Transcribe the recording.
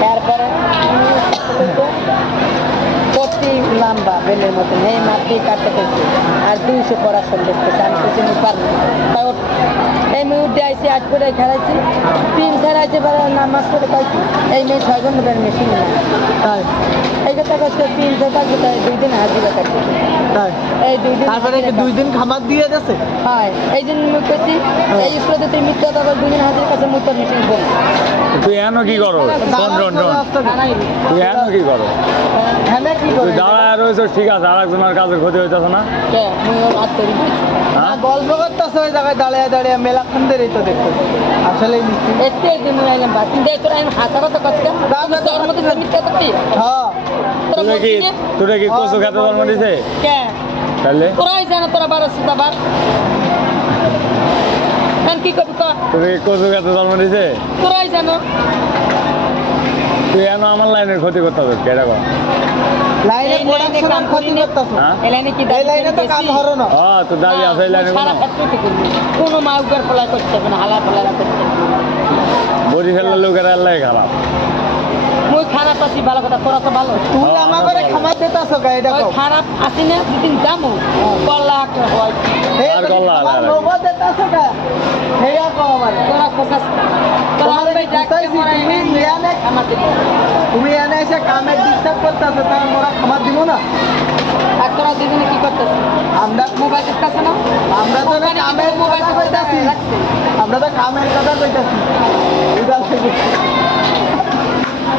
তারপরে প্রতি লম্বা বেলের মতন এই মাটি কাটতে করছে আর 200 পড়াশোনা দেখতেছে আমি কিছু পারবো তাও এই মেয়ে উঠে আইসি আজ করে খেলাইছি 3 স্যার আছে নামাজ পড়ে পাইছি এই মেয়ে 6 ঘন্টা বের মেশিন না তাই এই কথা করছে 300 টাকা তাই 2 দিন হাজিরা কাটছে তাই এই 2 দিন তারপরে কি 2 দিন খামার দিয়ে দিয়েছে হয় এই জন্য আমি কইছি এই স্কুলে তুই মিথ্যা কথা 2 দিন হাজিরা কাছে মুতর মেশিন বল তুই এনো কি করো শোন শোন শোন তুই এনো কি করো হ্যাঁ কি তুই করে দাঁড়ায় রয়েছ ঠিক আছে আর একজনের কাজের ক্ষতি হইতেছে না কে মুই ওর হাত ধরি হ্যাঁ গল্প করতেছে ওই জায়গায় দাঁড়িয়ে দাঁড়িয়ে মেলাক্ষণ ধরেই তো দেখতে আসলে মিষ্টি এতে দিন আইলাম বাকি দে তোরা আমি হাসা কথা করতে তোর মতো মিথ্যা কথা হ্যাঁ তোরা কি কচু খেতে জন্ম দিছে কে তাহলে তোরাই জানো তোরা 12 সুতাবার কান কি করবি ক তোরা কি কচু খেতে জন্ম দিছে তোরাই জানো তুই এনো আমার লাইনের ক্ষতি করতে হবে কেডা কর লাইনে এই লাইনে প্রোডাকশন কাম ক্ষতি করি না। করতেছ হ্যাঁ এই লাইনে কি এই লাইনে তো কাম হরো না তোর দাবি আছে এই লাইনে সারা ক্ষেত্রে করবি কোনো মাউকার ফলা করতে হবে না হালা ফলা করতে হবে বডি ফেলার লোকের আল্লাহ খারাপ মুই খারাপ আছি ভালো কথা তোরা তো ভালো তুই আমার করে খামার দিতেছ গা এটা ওই কও খারাপ আছি না দুদিন যাবো কল্লা হয় আর গল্লা আমার আলাদা। লোগো দিতেছ গা হেয়া কও আমার তোরা ফোকাস তোরা তোমাদের হবে যাকে বুঝাইছি, মনে তুমি ইয়ানে আমার দিকে তুমি এনে এসে কামে ডিস্টার্ব করতেছ তাহলে মোরা খামার দিব না আর তোরা দুজনে কি করতেছ আমরা মোবাইল দেখতেছ না আমরা তো না কামের কথা কইতাছি আমরা তো কামের কথা কইতাছি